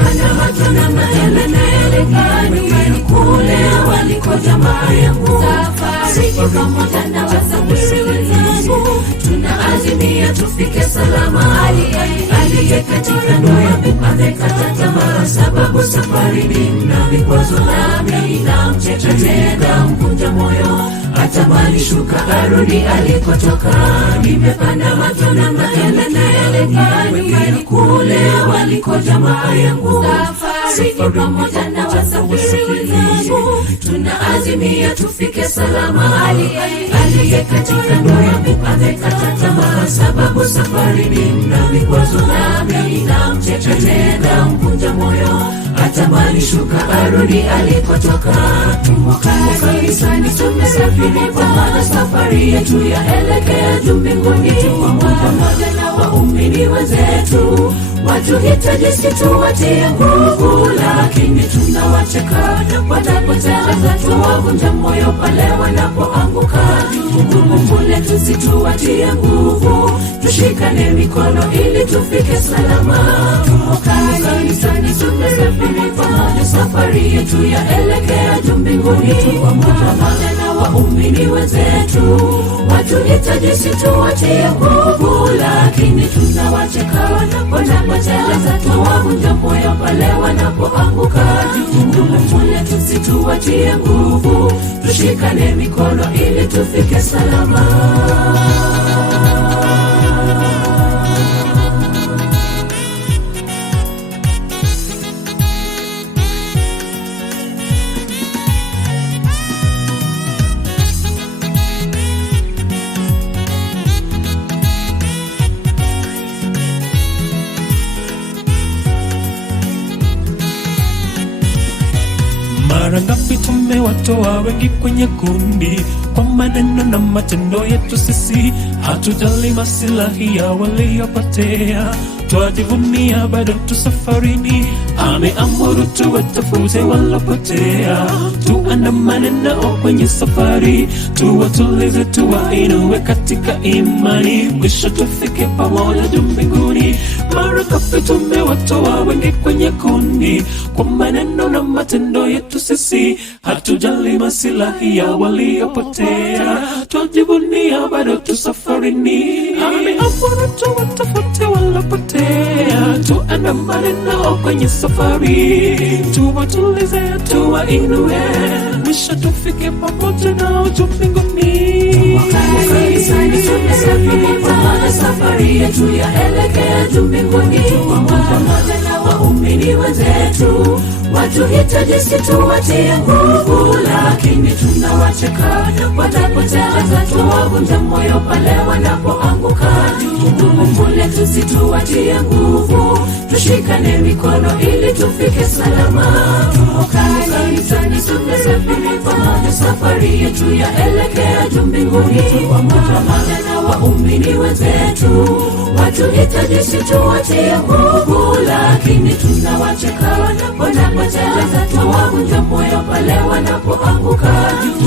Nimepanda macho na maele naelekea kule waliko jamaa yangu. Safari pamoja na wasafiri wenzangu, tunaazimia tufike salama. Aliye katika ndoa amekata tamaa, sababu safari na vikwazo, nami namcheka tena mkunja moyo, atamani shuka arudi alikotoka. Nimepanda macho na maele naelekea kule waliko jamaa yangu. Safari pamoja na wasafiri wenzangu, tunaazimia tufike salama. Aliye katika ndoa amekata tamaa, sababu safari na vikwazo, nami namcheka tena mkunja moyo, atamani shuka arudi alikotoka. Tumo kanisani tumesafiri pamoja, safari yetu yaelekea juu mbinguni. Pamoja na waumini wenzetu, watuhitaji situwatie nguvu, lakini tunawacheka watapoteleza, tuwavunja moyo pale wanapoanguka. Nguvu letu situwatie nguvu, tushikane mikono ili tufike salama. Tumo kanisani tumesafiri pamoja, safari yetu yaelekea juu mbinguni. Pamoja na waumini wenzetu, watuhitaji situwatie nguvu, lakini tunawacheka wanapoteleza, tuwavunja moyo pale wanapoanguka. Nguvu letu situwatie nguvu, tushikane mikono ili tufike salama. Mara ngapi tumewatoa wengi kwenye kundi, kwa maneno na matendo yetu sisi hatujali maslahi ya waliopotea. Twajivunia bado tu safarini, ameamuru tuwatafute walopotea. Tuandamane nao kwenye safari, tuwatulize, tuwainue katika imani, mwisho tufike pamoja juu mbinguni. Mara ngapi tumewatoa wengi kwenye kundi, kwa maneno na matendo yetu sisi hatujali maslahi ya waliopotea. Twajivunia bado tu safarini, ameamuru tuwatafute walopotea. Tuandamane nao kwenye safari, tuwatulize, tuwainue, mwisho tufike pamoja nao juu mbinguni. Kanisani tumesafiri pamoja, safari yetu yaelekea juu mbinguni. Pamoja na waumini wenzetu, watuhitaji situwatie nguvu, lakini tunawacheka watapoteleza, tuwavunja moyo pale wanapoanguka. Nguvu letu situwatie nguvu, tushikane mikono ili tufike salama. Kanisani tumesafiri pamoja, safari yetu yaelekea juu mbinguni. Pamoja na waumini wenzetu, watuhitaji situwatie nguvu, lakini tunawacheka wanapoteleza, tuwavunja moyo pale wanapoanguka.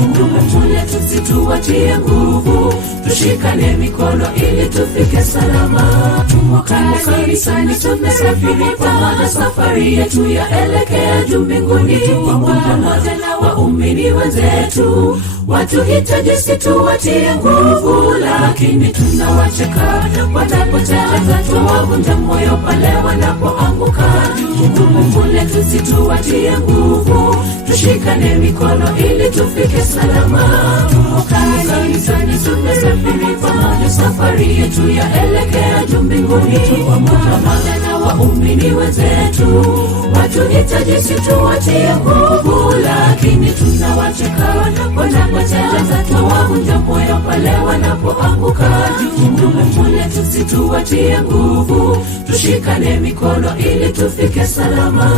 Nguvu letu situwatie nguvu, tushikane mikono ili tufike salama. Tumo kanisani tumesafiri pamoja, safari yetu yaelekea juu mbinguni. Pamoja na waumini wenzetu, watuhitaji situwatie nguvu, lakini tunawacheka watapoteleza, tuwavunja moyo pale wanapoanguka. Nguvu letu situwatie nguvu, tushikane mikono ili tufike salama. Kanisani tumesafiri pamoja, safari yetu yaelekea juu mbinguni. Pamoja na waumini wenzetu, watuhitaji situwatie nguvu, lakini tunawacheka wanapoteleza, tuwavunja moyo pale wanapoanguka. Nguvu letu situwatie nguvu, tushikane mikono ili tufike salama.